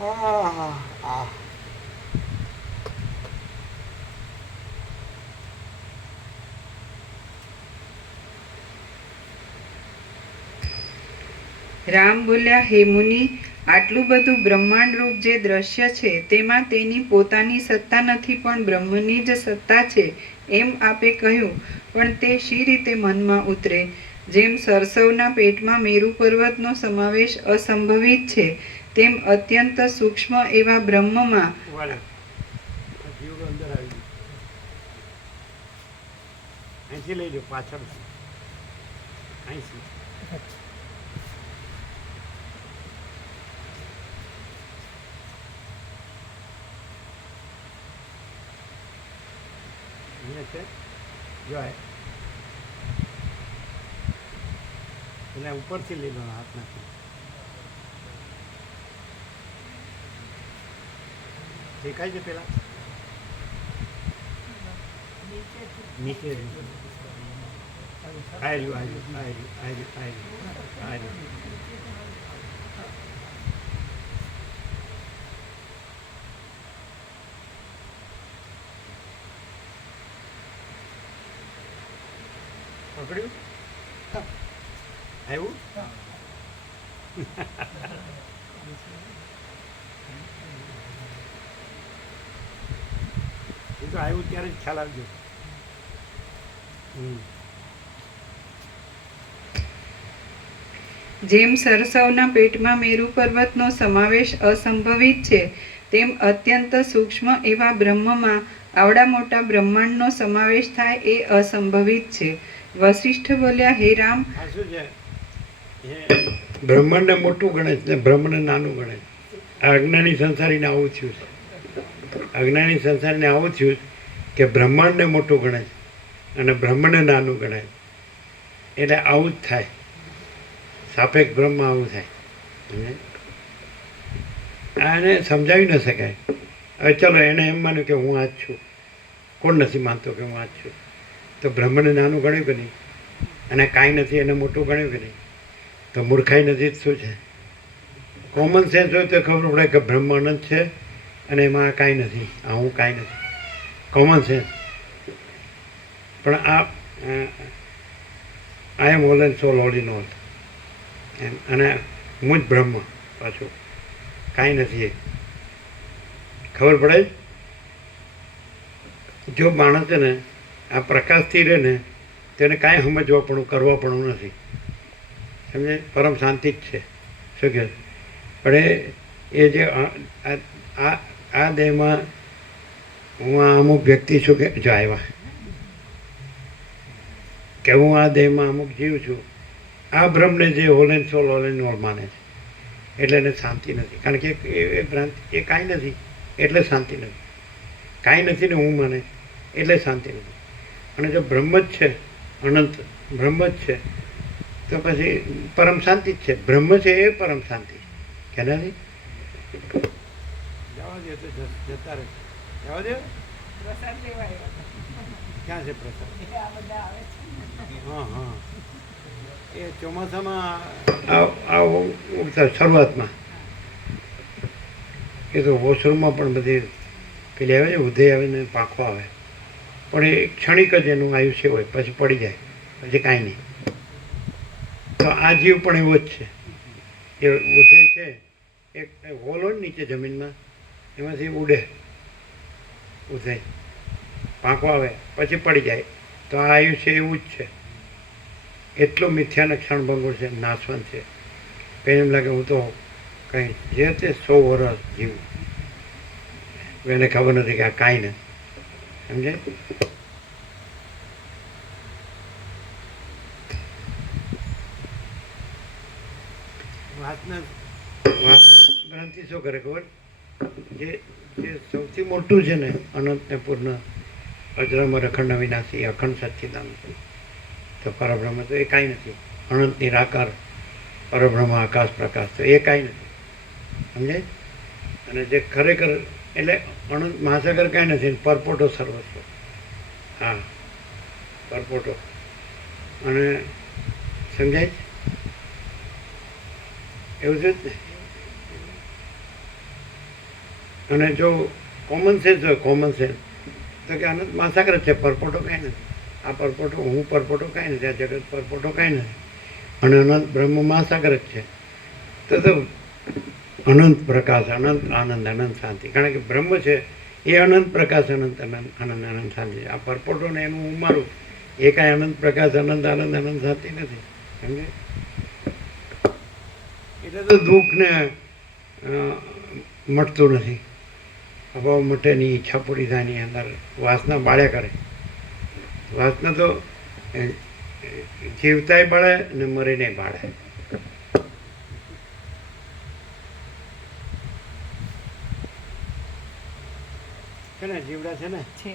આ આ રામ બોલ્યા, હે મુનિ, આટલું બધું બ્રહ્માંડ રૂપ જે દ્રશ્ય છે તેમાં તેની પોતાની સત્તા નથી, પણ બ્રહ્મની જ સત્તા છે એમ આપે કહ્યું. પણ તે શી રીતે મનમાં ઉતરે? જેમ સરસવના પેટમાં મેરુ પર્વતનો સમાવેશ અસંભવિત છે, તેમ અત્યંત સૂક્ષ્મ એવા બ્રહ્મમાં જીવડો અંદર આવી ગયો. અહીંથી લઈ લો, પાછળ અહીંથી. અહીંયા છે જો એને ઉપરથી લઈ લો, હાથ નાખી. દેખાય છે પેલા નીચે આયરું. પકડ્યું? આવ્યું? એ તો આવ્યું ત્યારે જ ખ્યાલ આવજો. જેમ સરસવના પેટમાં મેરુ પર્વતનો સમાવેશ અસંભવિત છે, તેમ અત્યંત સૂક્ષ્મ એવા બ્રહ્મમાં આવડા મોટા બ્રહ્માંડનો સમાવેશ થાય એ અસંભવિત છે. વશિષ્ઠ બોલ્યા, હે રામ, આ શું છે? બ્રહ્માંડને મોટું ગણે છે ને બ્રહ્મને નાનું ગણે છે. આ અજ્ઞાની સંસારીને આવું થયું છે. અજ્ઞાની સંસારને આવું થયું કે બ્રહ્માંડને મોટું ગણે છે અને બ્રહ્મને નાનું ગણે છે. એટલે આવું જ થાય. સાપેક્ષ બ્રહ્મ આવું થાય. આને સમજાવી ન શકાય. હવે ચલો એને એમ માન્યું કે હું આ જ છું. કોણ નથી માનતો કે હું આ જ છું? તો બ્રહ્મને નાનું ગણ્યું કે નહીં? અને કાંઈ નથી એને મોટું ગણ્યું કે નહીં? તો મૂર્ખાઈ નથી શું છે? કોમન સેન્સ હોય તો ખબર પડે કે બ્રહ્મ અનંત છે અને એમાં કાંઈ નથી, આ હું કાંઈ નથી. Common sense. પણ I am all and soul, all in all. એમ અને હું જ બ્રહ્મ પાછું, કાંઈ નથી. એ ખબર પડે? જો માણસ છે ને આ પ્રકાશથી રહે ને તેને કાંઈ સમજવા પણ કરવા પણ નથી. સમજે? પરમ શાંતિ જ છે. શું કહે? પણ એ જે આ દેહમાં હું આ અમુક વ્યક્તિ છું કે જો આવ્યા કે હું આ દેહમાં અમુક જીવ છું, આ બ્રહ્મને જે whole and soul, all and all માને છે એટલે એને શાંતિ નથી. કારણ કે એ ભ્રાંતિ, એ કાંઈ નથી એટલે શાંતિ નથી. કાંઈ નથી ને હું માને એટલે શાંતિ નથી. અને જો બ્રહ્મ જ છે, અનંત બ્રહ્મ જ છે, તો પછી પરમ શાંતિ જ છે. બ્રહ્મ છે એ પરમ શાંતિ કે નથી? જવા દે તો જતા રહે. જવા દે. ક્યાં છે પ્રસાદ? હા હા, એ ચોમાસામાં શરૂઆતમાં એ તો વોશરૂમમાં પણ બધી પેલી આવે છે, ઉદય આવે ને પાંખો આવે, પણ એ ક્ષણિક જ એનું આયુષ્ય હોય, પછી પડી જાય, પછી કાંઈ નહીં. તો આ જીવ પણ એવો જ છે. એ ઉદય છે, એક હોલ હોય નીચે જમીનમાં, એમાંથી ઉડે ઉદય, પાંખો આવે પછી પડી જાય. તો આ આયુષ્ય એવું જ છે. એટલું મિથ્યાને ક્ષણભંગુર છે, નાશવંત છે. પહેલાં એમ લાગે હું તો કંઈ જે તે 100 વર્ષ જીવું. એને ખબર નથી કે આ કાંઈ નથી. સમજે? વાતના ગ્રંથિ શું કરે ખબર? જે સૌથી મોટું છે ને અનંતને પૂર્ણ, અજરામર અખંડ અવિનાશી અખંડ સચ્ચિદાનંદ, તો પરબ્રહ્મ તો એ કાંઈ નથી. અનંત નિરાકાર પરબ્રહ્મ આકાશ પ્રકાશ તો એ કાંઈ નથી. સમજાય? અને જે ખરેખર એટલે અનંત મહાસાગર કાંઈ નથી, પરપોટો સર્વસ્વ. હા, પરપોટો. અને સમજાય? એવું છે જ ને? અને જો કોમન સેન્સ હોય કોમન સેન્સ તો કે અનંત મહાસાગર જ છે, પરપોટો કાંઈ નથી. આ પરપોટો હું પરપોટો કાંઈ નથી, આ જગત પરપોટો કાંઈ નથી, અને અનંત બ્રહ્મ મહાસાગર જ છે. તો અનંત પ્રકાશ, અનંત આનંદ, અનંત શાંતિ. કારણ કે બ્રહ્મ છે એ અનંત પ્રકાશ, અનંત આનંદ, અનંત શાંતિ છે. આ પરપોટો ને એનું હું મારું એ કાંઈ અનંત પ્રકાશ, અનંત આનંદ, અનંત શાંતિ નથી. સમજે? એટલે તો દુઃખને મટતું નથી. અભાવ મટે ની ઈચ્છા પૂરી થાય ની અંદર વાસના બાળ્યા કરે. વાસના તો જીવતાય બાળે ને મરીને બાળે. છે ને જીવડા છે ને છે